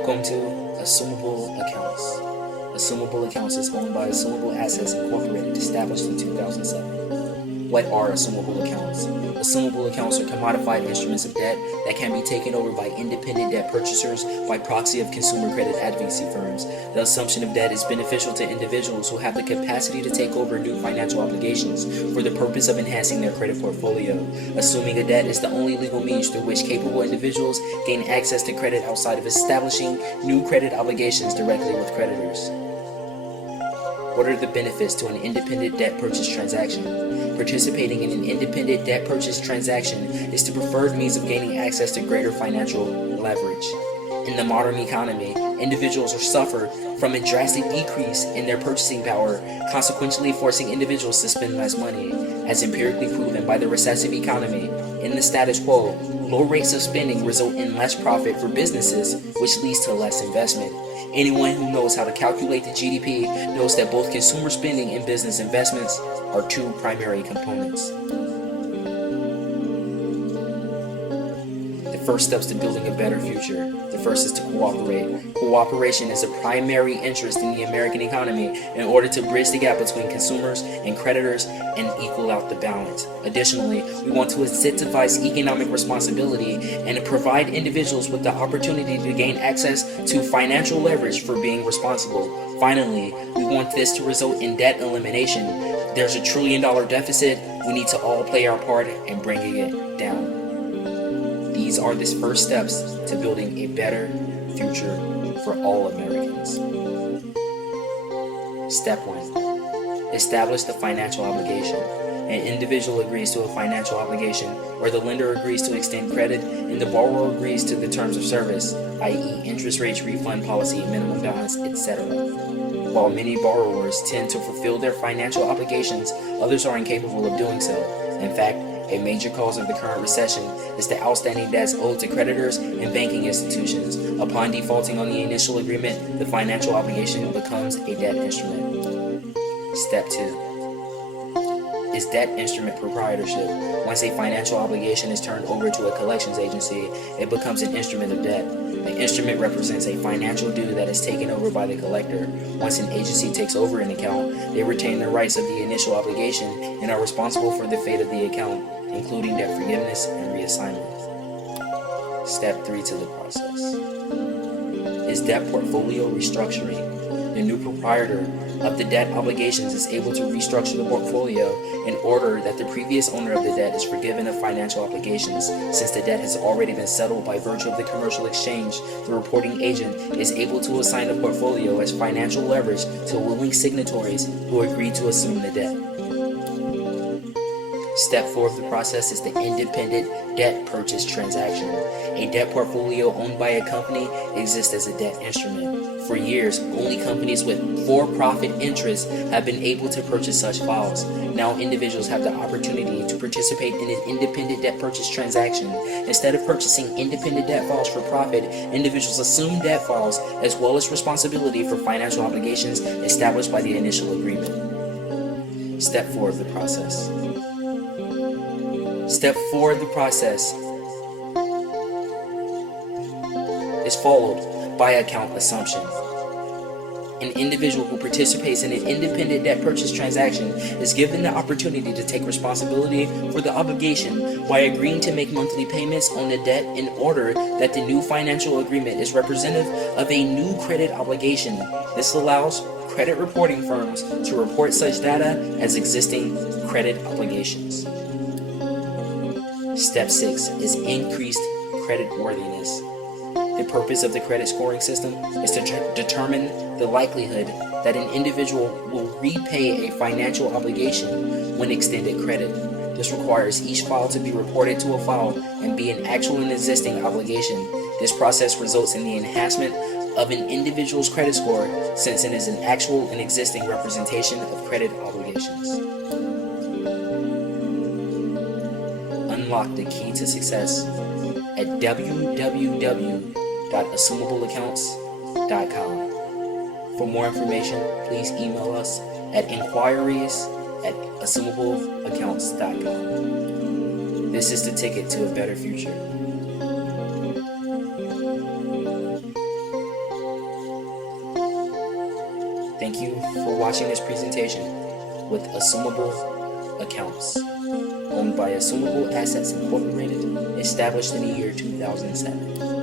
Welcome to Assumable Accounts. Assumable Accounts is owned by Assumable Assets Incorporated, established in 2007. What are assumable accounts? Assumable accounts are commodified instruments of debt that can be taken over by independent debt purchasers by proxy of consumer credit advocacy firms. The assumption of debt is beneficial to individuals who have the capacity to take over new financial obligations for the purpose of enhancing their credit portfolio. Assuming a debt is the only legal means through which capable individuals gain access to credit outside of establishing new credit obligations directly with creditors. What are the benefits to an independent debt purchase transaction? Participating in an independent debt purchase transaction is the preferred means of gaining access to greater financial leverage. In the modern economy, individuals are suffer from a drastic decrease in their purchasing power, consequently forcing individuals to spend less money. As empirically proven by the recessive economy, in the status quo, low rates of spending result in less profit for businesses, which leads to less investment. Anyone who knows how to calculate the GDP knows that both consumer spending and business investments are two primary components. The first steps to building a better future. The first is to cooperate. Cooperation is a primary interest in the American economy in order to bridge the gap between consumers and creditors and equal out the balance. Additionally, we want to incentivize economic responsibility and to provide individuals with the opportunity to gain access to financial leverage for being responsible. Finally, we want this to result in debt elimination. There's $1 trillion deficit. We need to all play our part in bringing it down. These are the first steps to building a better future for all Americans. Step 1. Establish the financial obligation. An individual agrees to a financial obligation where the lender agrees to extend credit and the borrower agrees to the terms of service, i.e. interest rates, refund policy, minimum balance, etc. While many borrowers tend to fulfill their financial obligations, others are incapable of doing so. In fact, a major cause of the current recession is the outstanding debts owed to creditors and banking institutions. Upon defaulting on the initial agreement, the financial obligation becomes a debt instrument. Step 2 is debt instrument proprietorship. Once a financial obligation is turned over to a collections agency, it becomes an instrument of debt. The instrument represents a financial due that is taken over by the collector. Once an agency takes over an account, they retain the rights of the initial obligation and are responsible for the fate of the account, including debt forgiveness and reassignment. Step 3 to the process is debt portfolio restructuring. The new proprietor of the debt obligations is able to restructure the portfolio in order that the previous owner of the debt is forgiven of financial obligations. Since the debt has already been settled by virtue of the commercial exchange, the reporting agent is able to assign the portfolio as financial leverage to willing signatories who agree to assume the debt. Step 4 of the process is the independent debt purchase transaction. A debt portfolio owned by a company exists as a debt instrument. For years, only companies with for-profit interests have been able to purchase such files. Now individuals have the opportunity to participate in an independent debt purchase transaction. Instead of purchasing independent debt files for profit, individuals assume debt files as well as responsibility for financial obligations established by the initial agreement. Step 4 of the process. Step 4 of the process is followed by account assumption. An individual who participates in an independent debt purchase transaction is given the opportunity to take responsibility for the obligation by agreeing to make monthly payments on the debt in order that the new financial agreement is representative of a new credit obligation. This allows credit reporting firms to report such data as existing credit obligations. Step 6 is increased credit worthiness. The purpose of the credit scoring system is to determine the likelihood that an individual will repay a financial obligation when extended credit. This requires each file to be reported to a file and be an actual and existing obligation. This process results in the enhancement of an individual's credit score since it is an actual and existing representation of credit obligations. Unlock the key to success at www.assumableaccounts.com. For more information, please email us at inquiries@assumableaccounts.com. This is the ticket to a better future. watching this presentation with Assumable Accounts, owned by Assumable Assets Incorporated, established in the year 2007.